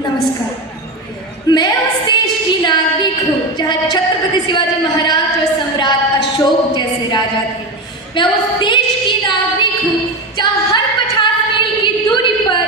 नमस्कार। मैं उस देश की नागरिक हूँ जहाँ छत्रपति शिवाजी महाराज और सम्राट अशोक जैसे राजा थे। मैं उस देश की नागरिक हूँ जहाँ हर 50 मील की दूरी पर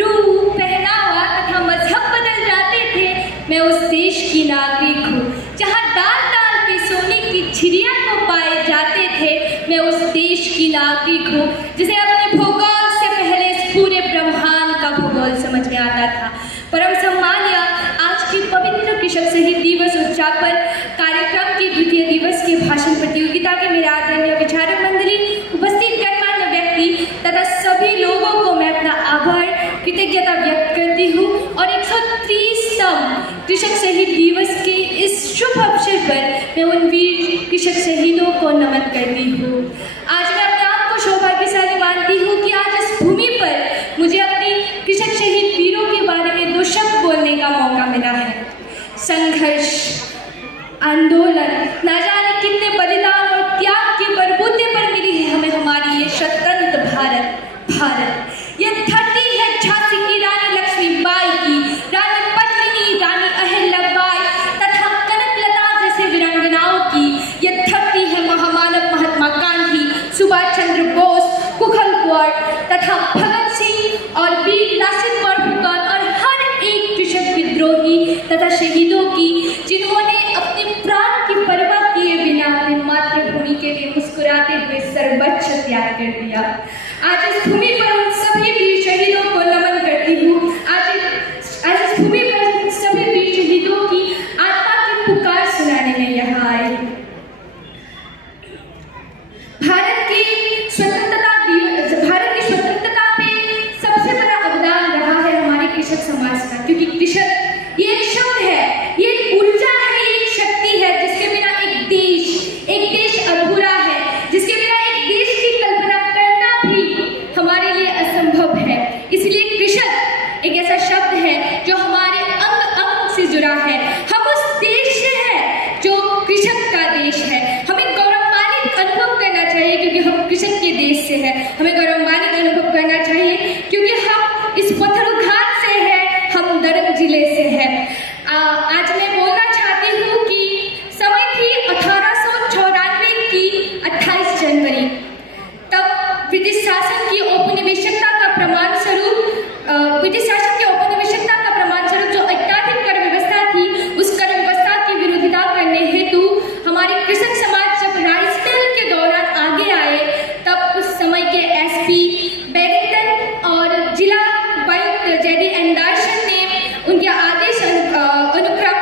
रूह, पहनावा तथा मजहब बदल जाते थे। मैं उस देश की नागरिक हूँ जहाँ डाल डाल पे सोने की चिड़िया को पाए जाते थे। मैं उस देश की नागरिक हूँ जिसे अपने भूगोल से पहले इस पूरे ब्रह्मांड का भूगोल समझ में आता था। परम सम्मान्य आज की पवित्र कृषक शहीद दिवस उद्यापन कार्यक्रम के द्वितीय दिवस के भाषण प्रतियोगिता के मेरे आदरणीय विचारक मंडली, उपस्थित गणमान्य व्यक्ति तथा सभी लोगों को मैं अपना आभार कृतज्ञता व्यक्त करती हूँ और 130तम कृषक शहीद दिवस के इस शुभ अवसर पर मैं उन वीर कृषक शहीदों को नमन करती हूँ। आज मैं अपने आप को सौभाग्यशाली मानती हूँ कि आज इस भूमि पर मुझे अपनी कृषक शहीद वीरों के बारे में 2 शब्द बोलने का मौका मिला है। संघर्ष, आंदोलन, ना जाने कितने बलिदान और त्याग के बलबूते पर मिली है हमें हमारी ये स्वतंत्र भारत। ये धरती है झांसी की रानी लक्ष्मीबाई की, रानी पद्मिनी, रानी अहिल्याबाई तथा कनकलता जैसे वीरांगनाओं की। ये धरती है महामानव महात्मा गांधी, सुभाष चंद्र बोस, कुशल कुंवर तथा भगत सिंह और वीर लासित बरफुकन और हर एक कृषक विद्रोही तथा शहीदों की, जिन्होंने अपने प्राण की परवाह किए बिना अपनी मातृभूमि के लिए मुस्कुराते हुए सर्वोच्च त्याग कर दिया। आज इस भूमि पर उन सभी वीर शहीदों को नमन करती हूँ। आज इस भूमि पर उन सभी वीर शहीदों की आत्मा की पुकार सुनाने में यहाँ आए। भारत की स्वतंत्रता पे सबसे बड़ा अवदान रहा है हमारे कृषक समाज का, क्योंकि कृषक ये एक शब्द है, ये एक ऊर्जा है, ये एक शक्ति है जिसके बिना एक देश अधूरा है, जिसके बिना एक देश की कल्पना करना भी हमारे लिए असंभव है। इसलिए कृषक एक ऐसा शब्द है जो हमारे अंग अंग से जुड़ा है। हम उस देश से हैं जो कृषक का देश है। हमें गौरवान्वित अनुभव करना चाहिए क्योंकि हम कृषक के देश से हैं। हमें गौरवान्वित अनुभव करना चाहिए क्योंकि हम इस पथरुघाट से हैं, हम दरंग जिले से हैं। आज मैं बोलना चाहती हूँ कि समय थी 1894 की 28 जनवरी। तब ब्रिटिश शासन की औपनिवेशिकता का प्रमाण स्वरूप जो अत्याधिक कर व्यवस्था थी, उस कर व्यवस्था की विरोधिता करने हेतु हमारे कृषक समाज जब राइस मिल के दौरान आगे आए, तब उस समय के एसपी बैरिंगटन और जिला उपायुक्त जेडी एंडरसन ने उनके आदेश अनुक्रम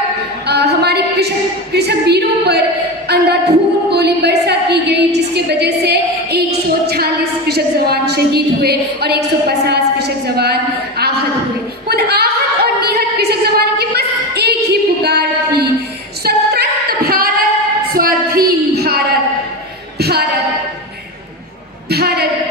हमारे कृषक वीरों पर अंधाधुंध गोली बरसा की गई, जिसकी वजह से 140 कृषक जवान शहीद हुए और 150 कृषक जवान आहत हुए। उन आहत और निहत कृषक जवानों की बस एक ही पुकार थी, स्वतंत्र भारत, स्वाधीन भारत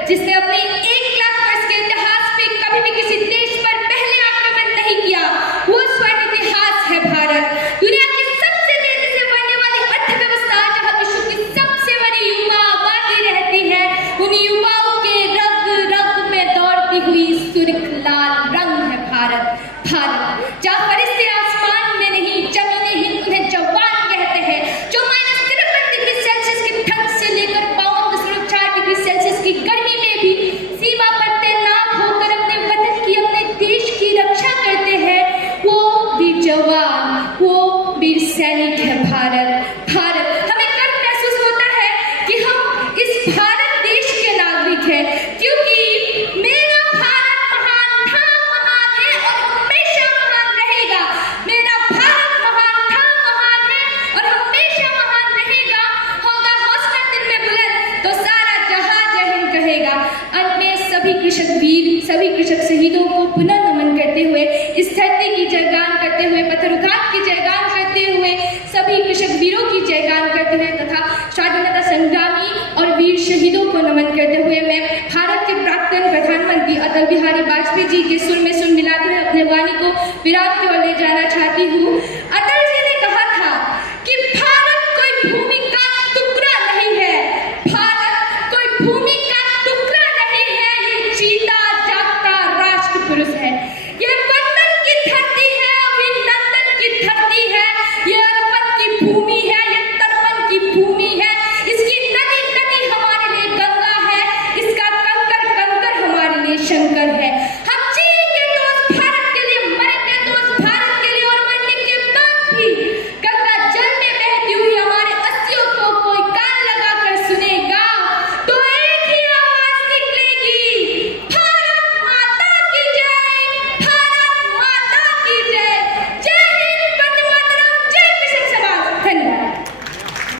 जिसने अपने 1 लाख वर्ष के इतिहास में कभी भी किसी देश पर पहले आक्रमण नहीं किया, वो स्वर्ण इतिहास है भारत। दुनिया की सबसे तेजी से बढ़ने वाली अर्थव्यवस्था, जहाँ विश्व की सबसे बड़ी युवा आबादी रहती है, उन युवाओं के रग रग में दौड़ती हुई सुर्ख लाल रंग है भारत। जहाँ फरिश्ते आसमान में नहीं, जमीनें ही उन्हें जवान कहते हैं, जो -53 डिग्री सेल्सियस की ठंड से लेकर 52.4 डिग्री सेल्सियस की गर्मी में भी सीमा पर तैनात होकर अपने वतन की, अपने देश की रक्षा करते हैं, वो वीर जवान, वो वीर सैनिक है भारत। हमें गर्व महसूस होता है कि हम इस भारत देश के नागरिक हैं, क्योंकि मेरा भारत महान था, महान है और हमेशा महान रहेगा। मेरा भारत महान था, महान है और हमेशा महान रहेगा। होगा हौसला दिल में बुलंद तो सारा जहां जय हिंद कहेगा। अंत में सभी कृषक वीर, सभी कृषक शहीदों को पुनः नमन करते हुए, इस धरती की जयगान करते हुए, पथरुघाट की जयगान करते हुए, सभी कृषक वीरों की जयगान करते हुए तथा स्वाधीनता संग्रामी और वीर शहीदों को नमन करते हुए मैं भारत के प्राक्तन प्रधानमंत्री अटल बिहारी वाजपेयी जी के सुर में सुर मिलाते हुए अपने वाणी को विराम की ओर ले जाना चाहती हूँ। अटल जी ने कहा था कि भारत कोई भूमि का टुकड़ा नहीं है, भारत कोई भूमि का टुकड़ा नहीं है, ये जीता जागता राष्ट्र पुरुष है। ये वतन की धरती भूमि है